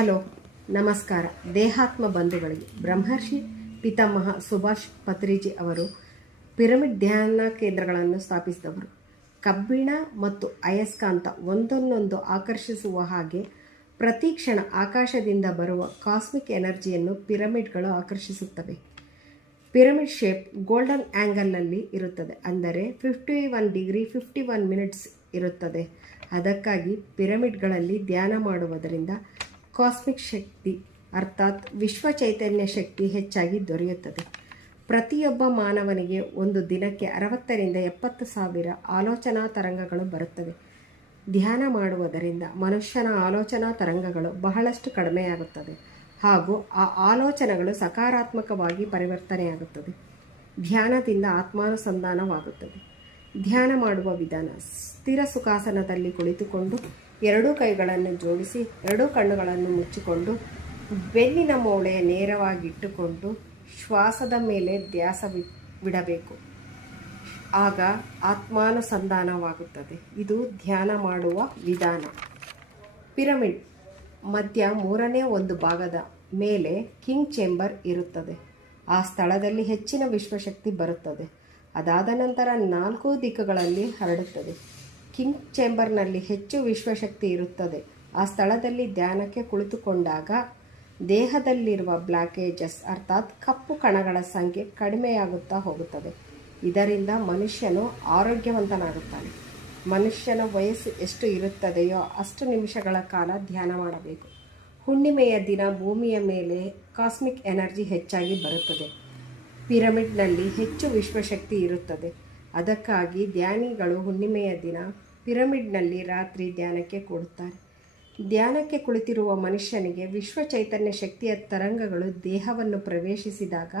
Hello, ನಮಸ್ಕಾರ. ದೇಹಾತ್ಮ ಬಂಧುಗಳಿಗೆ ಬ್ರಹ್ಮರ್ಷಿ ಪಿತಾಮಹ ಸುಭಾಷ್ ಪತ್ರಿಜಿ ಅವರು ಪಿರಮಿಡ್ ಧ್ಯಾನ ಕೇಂದ್ರಗಳನ್ನು ಸ್ಥಾಪಿಸಿದವರು. ಕಬ್ಬಿಣ ಮತ್ತು ಅಯಸ್ಕಾಂತ ಒಂದನ್ನೊಂದು ಆಕರ್ಷಿಸುವ ಹಾಗೆ ಪ್ರತಿ ಕ್ಷಣ ಆಕಾಶದಿಂದ ಬರುವ ಕಾಸ್ಮಿಕ್ ಎನರ್ಜಿಯನ್ನು ಪಿರಮಿಡ್ಗಳು ಆಕರ್ಷಿಸುತ್ತವೆ. ಪಿರಮಿಡ್ ಶೇಪ್ ಗೋಲ್ಡನ್ ಆ್ಯಂಗಲ್ನಲ್ಲಿ ಇರುತ್ತದೆ, ಅಂದರೆ 51 ಡಿಗ್ರಿ 51 ಮಿನಿಟ್ಸ್ ಇರುತ್ತದೆ. ಅದಕ್ಕಾಗಿ ಪಿರಮಿಡ್ಗಳಲ್ಲಿ ಧ್ಯಾನ ಮಾಡುವುದರಿಂದ ಕಾಸ್ಮಿಕ್ ಶಕ್ತಿ ಅರ್ಥಾತ್ ವಿಶ್ವ ಚೈತನ್ಯ ಶಕ್ತಿ ಹೆಚ್ಚಾಗಿ ದೊರೆಯುತ್ತದೆ. ಪ್ರತಿಯೊಬ್ಬ ಮಾನವನಿಗೆ ಒಂದು ದಿನಕ್ಕೆ 60 ರಿಂದ 70 ಸಾವಿರ ಆಲೋಚನಾ ತರಂಗಗಳು ಬರುತ್ತವೆ. ಧ್ಯಾನ ಮಾಡುವುದರಿಂದ ಮನುಷ್ಯನ ಆಲೋಚನಾ ತರಂಗಗಳು ಬಹಳಷ್ಟು ಕಡಿಮೆಯಾಗುತ್ತದೆ ಹಾಗೂ ಆ ಆಲೋಚನೆಗಳು ಸಕಾರಾತ್ಮಕವಾಗಿ ಪರಿವರ್ತನೆಯಾಗುತ್ತದೆ. ಧ್ಯಾನದಿಂದ ಆತ್ಮಾನುಸಂಧಾನವಾಗುತ್ತದೆ. ಧ್ಯಾನ ಮಾಡುವ ವಿಧಾನ: ಸ್ಥಿರ ಸುಖಾಸನದಲ್ಲಿ ಕುಳಿತುಕೊಂಡು ಎರಡೂ ಕೈಗಳನ್ನು ಜೋಡಿಸಿ, ಎರಡೂ ಕಣ್ಣುಗಳನ್ನು ಮುಚ್ಚಿಕೊಂಡು, ಬೆನ್ನಿನ ಮೂಳೆ ನೇರವಾಗಿಟ್ಟುಕೊಂಡು ಶ್ವಾಸದ ಮೇಲೆ ಧ್ಯಾಸವಿಡಬೇಕು. ಆಗ ಆತ್ಮಾನುಸಂಧಾನವಾಗುತ್ತದೆ. ಇದು ಧ್ಯಾನ ಮಾಡುವ ವಿಧಾನ. ಪಿರಮಿಡ್ ಮಧ್ಯ 3ನೇ ಒಂದು ಭಾಗದ ಮೇಲೆ ಕಿಂಗ್ ಚೇಂಬರ್ ಇರುತ್ತದೆ. ಆ ಸ್ಥಳದಲ್ಲಿ ಹೆಚ್ಚಿನ ವಿಶ್ವಶಕ್ತಿ ಬರುತ್ತದೆ. ಅದಾದ ನಂತರ 4 ದಿಕ್ಕುಗಳಲ್ಲಿ ಹರಡುತ್ತದೆ. ಕಿಂಗ್ ಚೇಂಬರ್ನಲ್ಲಿ ಹೆಚ್ಚು ವಿಶ್ವಶಕ್ತಿ ಇರುತ್ತದೆ. ಆ ಸ್ಥಳದಲ್ಲಿ ಧ್ಯಾನಕ್ಕೆ ಕುಳಿತುಕೊಂಡಾಗ ದೇಹದಲ್ಲಿರುವ ಬ್ಲಾಕೇಜಸ್ ಅರ್ಥಾತ್ ಕಪ್ಪು ಕಣಗಳ ಸಂಖ್ಯೆ ಕಡಿಮೆಯಾಗುತ್ತಾ ಹೋಗುತ್ತದೆ. ಇದರಿಂದ ಮನುಷ್ಯನು ಆರೋಗ್ಯವಂತನಾಗುತ್ತಾನೆ. ಮನುಷ್ಯನ ವಯಸ್ಸು ಎಷ್ಟು ಇರುತ್ತದೆಯೋ ಅಷ್ಟು ನಿಮಿಷಗಳ ಕಾಲ ಧ್ಯಾನ ಮಾಡಬೇಕು. ಹುಣ್ಣಿಮೆಯ ದಿನ ಭೂಮಿಯ ಮೇಲೆ ಕಾಸ್ಮಿಕ್ ಎನರ್ಜಿ ಹೆಚ್ಚಾಗಿ ಬರುತ್ತದೆ. ಪಿರಮಿಡ್ನಲ್ಲಿ ಹೆಚ್ಚು ವಿಶ್ವಶಕ್ತಿ ಇರುತ್ತದೆ. ಅದಕ್ಕಾಗಿ ಧ್ಯಾನಿಗಳು ಹುಣ್ಣಿಮೆಯ ದಿನ ಪಿರಮಿಡ್ನಲ್ಲಿ ರಾತ್ರಿ ಧ್ಯಾನಕ್ಕೆ ಕೂಡುತ್ತಾರೆ. ಧ್ಯಾನಕ್ಕೆ ಕುಳಿತಿರುವ ಮನುಷ್ಯನಿಗೆ ವಿಶ್ವ ಚೈತನ್ಯ ಶಕ್ತಿಯ ತರಂಗಗಳು ದೇಹವನ್ನು ಪ್ರವೇಶಿಸಿದಾಗ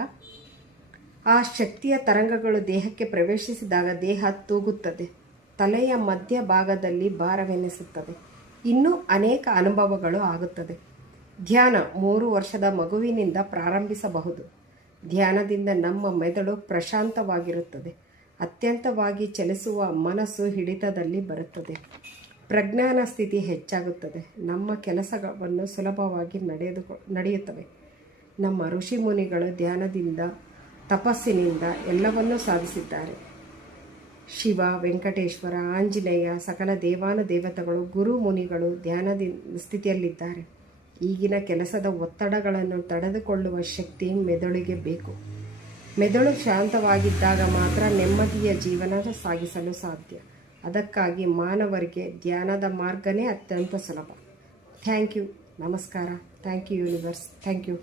ಆ ಶಕ್ತಿಯ ತರಂಗಗಳು ದೇಹಕ್ಕೆ ಪ್ರವೇಶಿಸಿದಾಗ ದೇಹ ತೂಗುತ್ತದೆ. ತಲೆಯ ಮಧ್ಯ ಭಾಗದಲ್ಲಿ ಭಾರವೆನಿಸುತ್ತದೆ. ಇನ್ನೂ ಅನೇಕ ಅನುಭವಗಳು ಆಗುತ್ತದೆ. ಧ್ಯಾನ 3 ವರ್ಷದ ಮಗುವಿನಿಂದ ಪ್ರಾರಂಭಿಸಬಹುದು. ಧ್ಯಾನದಿಂದ ನಮ್ಮ ಮೆದುಳು ಪ್ರಶಾಂತವಾಗಿರುತ್ತದೆ. ಅತ್ಯಂತವಾಗಿ ಚಲಿಸುವ ಮನಸ್ಸು ಹಿಡಿತದಲ್ಲಿ ಬರುತ್ತದೆ. ಪ್ರಜ್ಞಾನ ಸ್ಥಿತಿ ಹೆಚ್ಚಾಗುತ್ತದೆ. ನಮ್ಮ ಕೆಲಸವನ್ನು ಸುಲಭವಾಗಿ ನಡೆಯುತ್ತವೆ. ನಮ್ಮ ಋಷಿ ಮುನಿಗಳು ಧ್ಯಾನದಿಂದ ತಪಸ್ಸಿನಿಂದ ಎಲ್ಲವನ್ನೂ ಸಾಧಿಸಿದ್ದಾರೆ. ಶಿವ, ವೆಂಕಟೇಶ್ವರ, ಆಂಜನೇಯ, ಸಕಲ ದೇವಾನುದೇವತೆಗಳು, ಗುರು ಮುನಿಗಳು ಧ್ಯಾನದ ಸ್ಥಿತಿಯಲ್ಲಿದ್ದಾರೆ. ಈಗಿನ ಕೆಲಸದ ಒತ್ತಡಗಳನ್ನು ತಡೆದುಕೊಳ್ಳುವ ಶಕ್ತಿ ಮೆದುಳಿಗೆ ಬೇಕು. ಮೆದುಳು ಶಾಂತವಾಗಿದ್ದಾಗ ಮಾತ್ರ ನೆಮ್ಮದಿಯ ಜೀವನ ಸಾಗಿಸಲು ಸಾಧ್ಯ. ಅದಕ್ಕಾಗಿ ಮಾನವರಿಗೆ ಧ್ಯಾನದ ಮಾರ್ಗನೇ ಅತ್ಯಂತ ಸುಲಭ. Thank you. ನಮಸ್ಕಾರ. Thank you universe. Thank you.